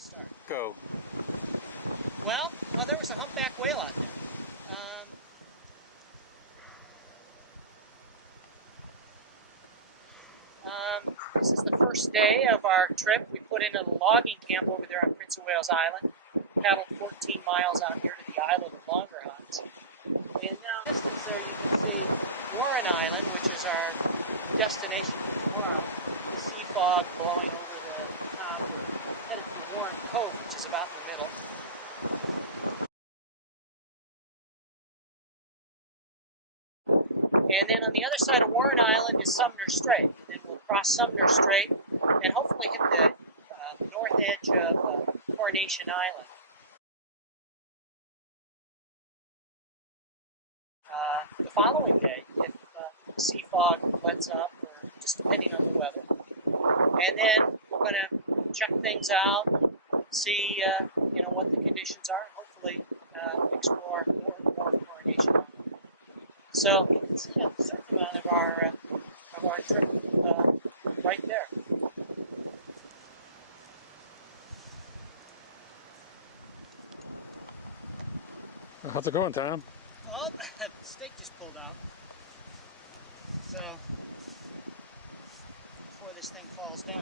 to start? Go. Well, there was a humpback whale out there. This is the first day of our trip. We put in a logging camp over there on Prince of Wales Island. Paddled 14 miles out here to the island of Longerhans. And now, in the distance there, you can see Warren Island, which is our destination for tomorrow. The sea fog blowing over the top. We're headed to Warren Cove, which is about in the middle. And then on the other side of Warren Island is Sumner Straits. And then we'll cross Sumner Straits and hopefully hit the north edge of Coronation Island. The following day, if the sea fog lets up, or just depending on the weather. And then we're going to check things out, see what the conditions are, and hopefully explore more and more of Coronation Island. So you can see a certain amount of our trip right there. How's it going, Tom? Well, the stake just pulled out. So before this thing falls down.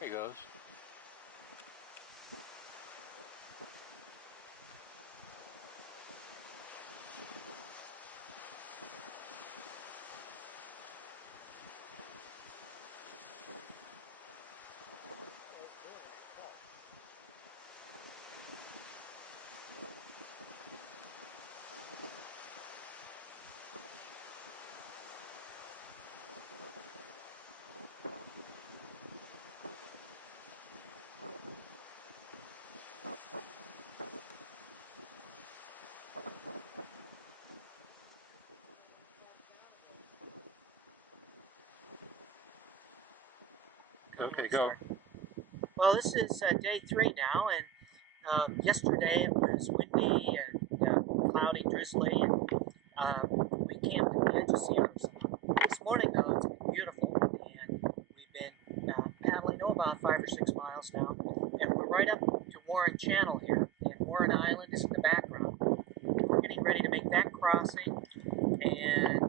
There he goes. Okay, go. Well, this is day 3 now, and yesterday it was windy and cloudy, drizzly, and we camped at the edge of Sierras. This morning, though, it's been beautiful, and we've been paddling about 5 or 6 miles now, and we're right up to Warren Channel here, and Warren Island is in the background. We're getting ready to make that crossing, and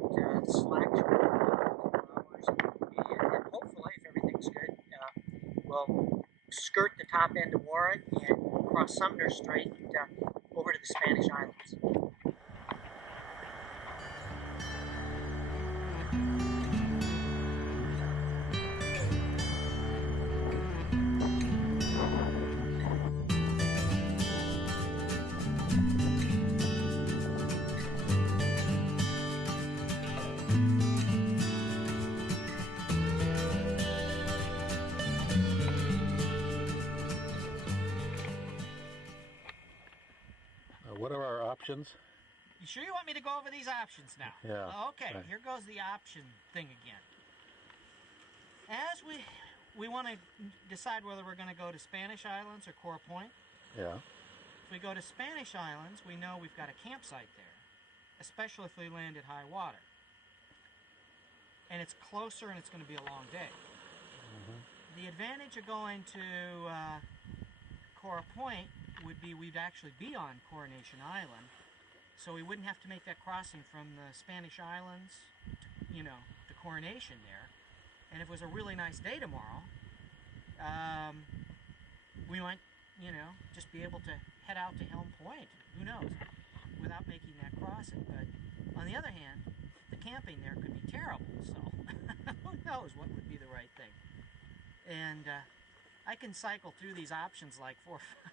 slack for a couple hours, and hopefully, if everything's good, we'll skirt the top end of Warren and cross Sumner Strait over to the Spanish Islands. What are our options? You sure you want me to go over these options now? Yeah. Okay, right. Here goes the option thing again. As we want to decide whether we're going to go to Spanish Islands or Coeur Point. Yeah. If we go to Spanish Islands, we know we've got a campsite there, especially if we land at high water. And it's closer and it's going to be a long day. Mm-hmm. The advantage of going to Coeur Point would be we'd actually be on Coronation Island, so we wouldn't have to make that crossing from the Spanish Islands to Coronation there. And if it was a really nice day tomorrow, we might just be able to head out to Helm Point, who knows, without making that crossing. But on the other hand, the camping there could be terrible, so who knows what would be the right thing. And I can cycle through these options like 4 or 5.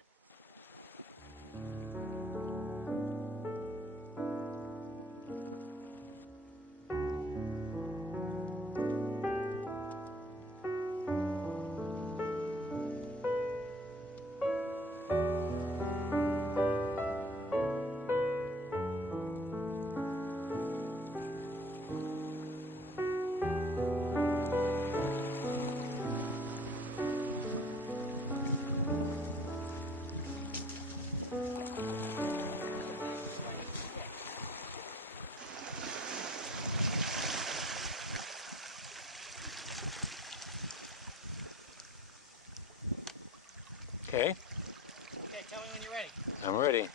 Okay. Okay, tell me when you're ready. I'm ready.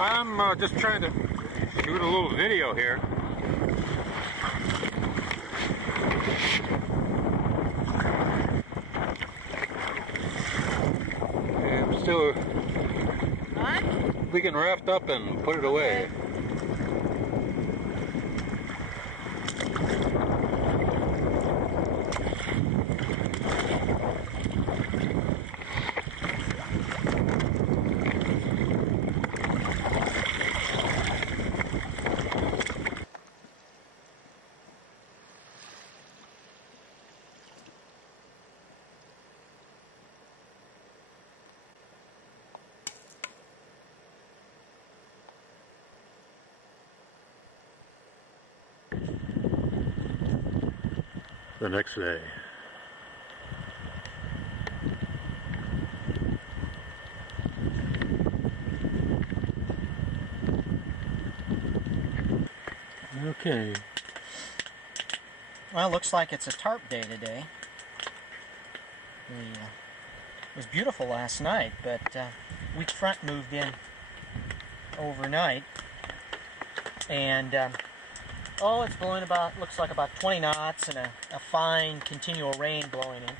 I'm just trying to shoot a little video here. I'm still... We can raft up and put it away. The next day. Okay. Well, it looks like it's a tarp day today. It was beautiful last night, but weak front moved in overnight, and oh, it's blowing about, looks like about 20 knots and a fine continual rain blowing in.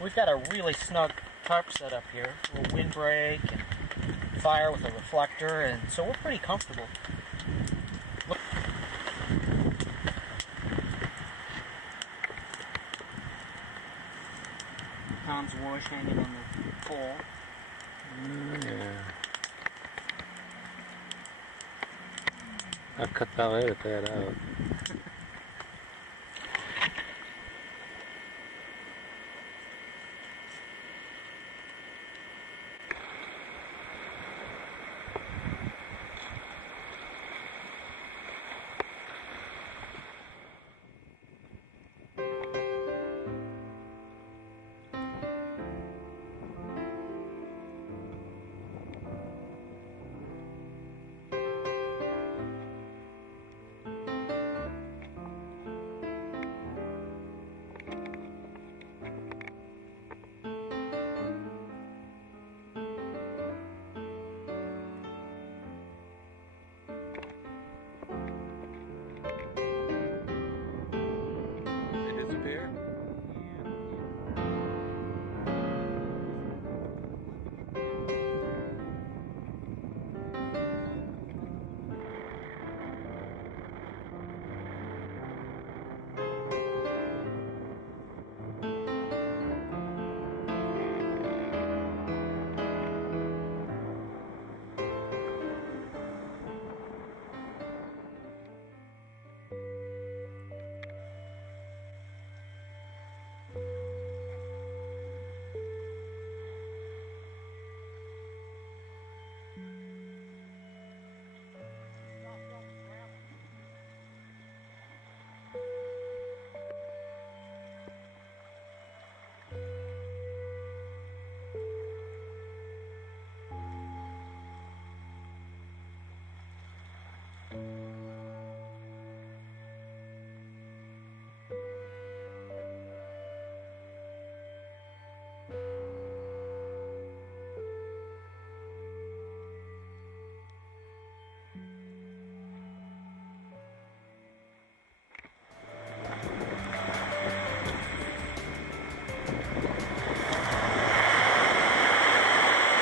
We've got a really snug tarp set up here, a little windbreak and fire with a reflector, and so we're pretty comfortable. Look. Tom's wash hanging on the pole. Yeah. I'll cut that out.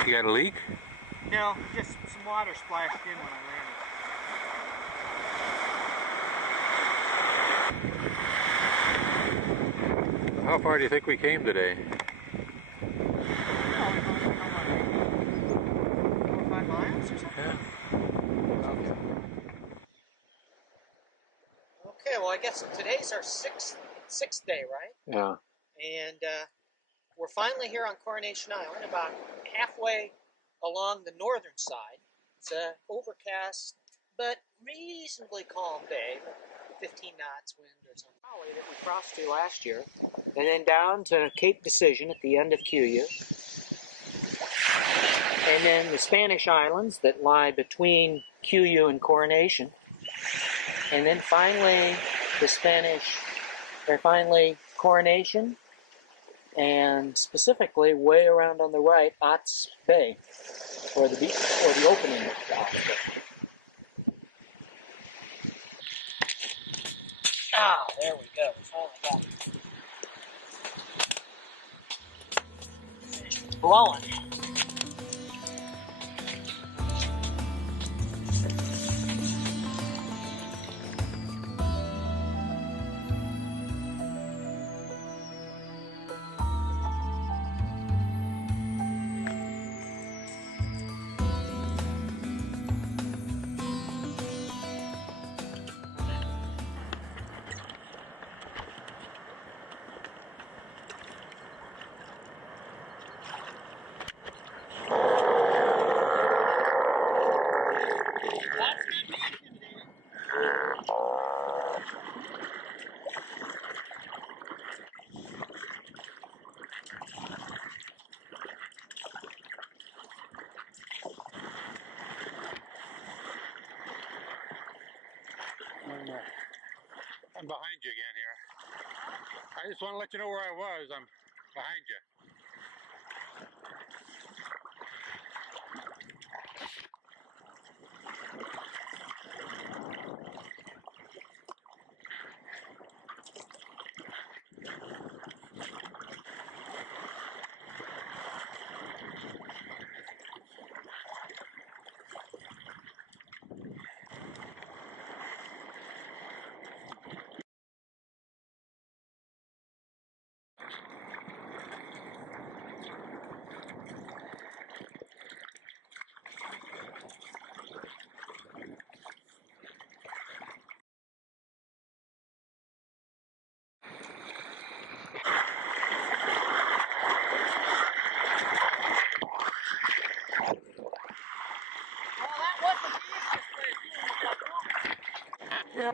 You got a leak? No, just some water splashed in when I landed. How far do you think we came today? Oh, So today's our sixth day, right? Yeah. And we're finally here on Coronation Island, about halfway along the northern side. It's a overcast but reasonably calm day, 15 knots wind or something. That we crossed to last year, and then down to Cape Decision at the end of QU, and then the Spanish Islands that lie between QU and Coronation, and then finally Coronation, and specifically way around on the right, Otts Bay, or the beach, or the opening of Otts Bay. Ah, there we go. We finally got it. Finished blowing. I'm behind you again here. I just want to let you know where I was. I'm behind you. Well, that wasn't the easiest way of doing it, that Yeah.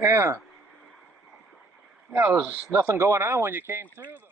Yeah. Yeah, there was nothing going on when you came through, though.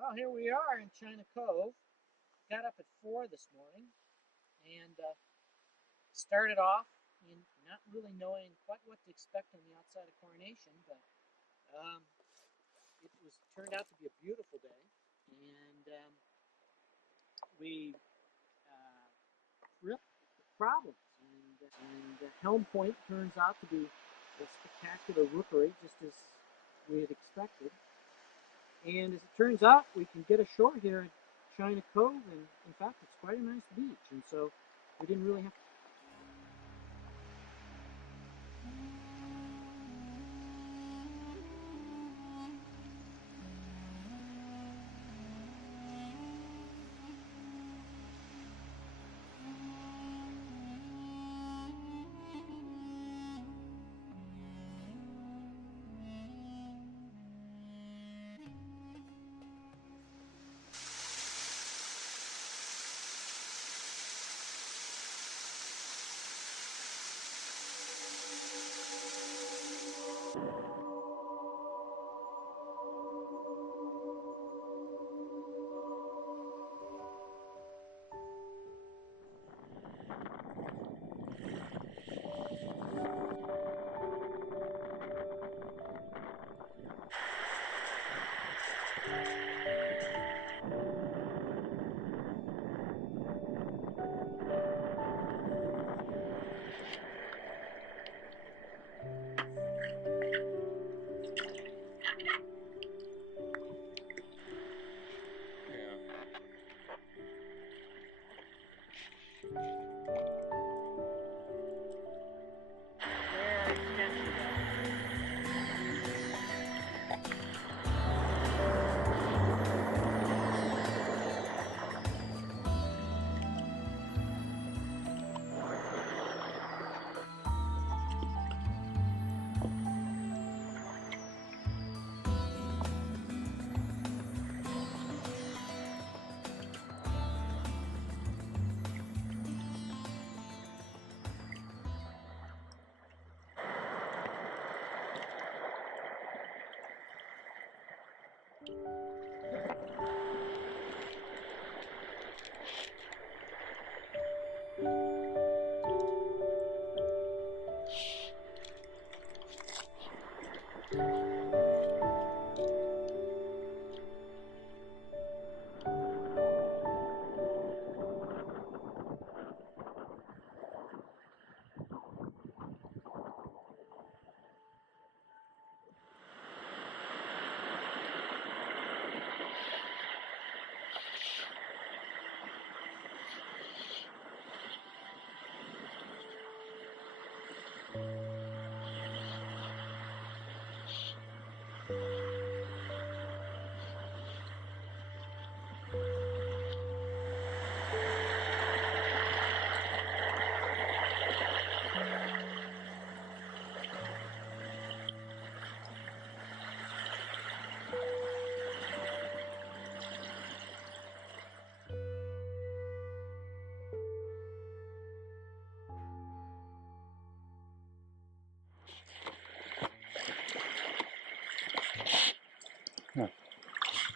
Well, here we are in China Cove. Got up at 4 this morning, and started off in not really knowing quite what to expect on the outside of Coronation, but it turned out to be a beautiful day, and we ripped problems, and Helm Point turns out to be a spectacular rookery, just as we had expected. And as it turns out, we can get ashore here at China Cove, and in fact, it's quite a nice beach, and so we didn't really have to.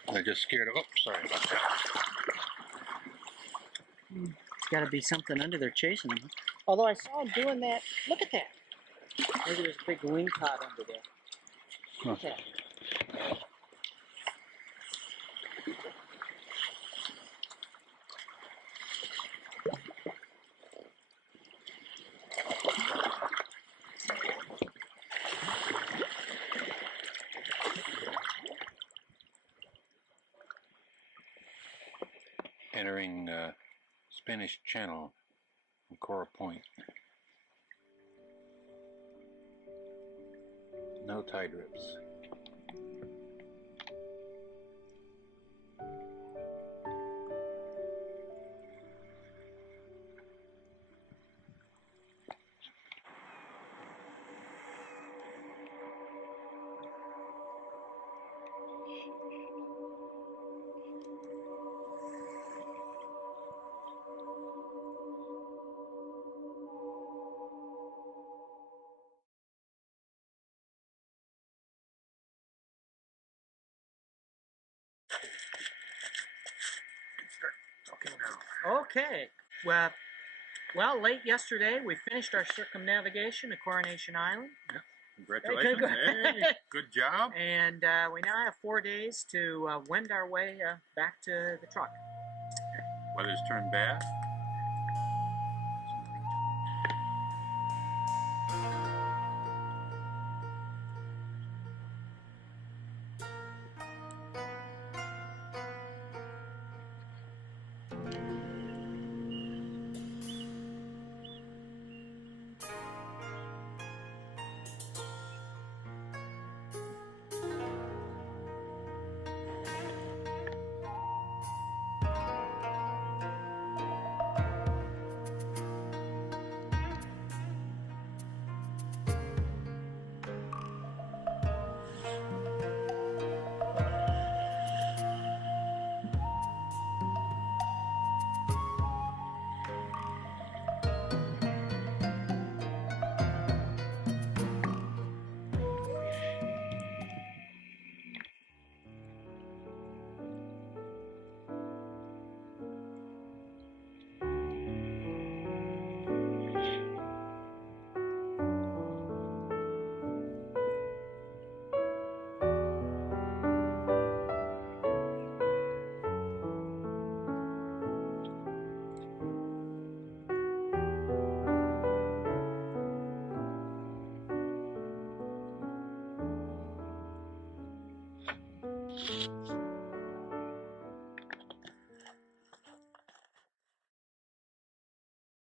I just scared of. Oh, sorry about that. It's got to be something under there chasing them. Although I saw him doing that. Look at that. Maybe there's a big wing cod under there. Look at that. Entering Spanish Channel from Coral Point. No tide rips. Okay. Well, Well, late yesterday, we finished our circumnavigation to Coronation Island. Yeah. Congratulations. Hey, good job. And we now have 4 days to wend our way back to the truck. Weather's turned bad.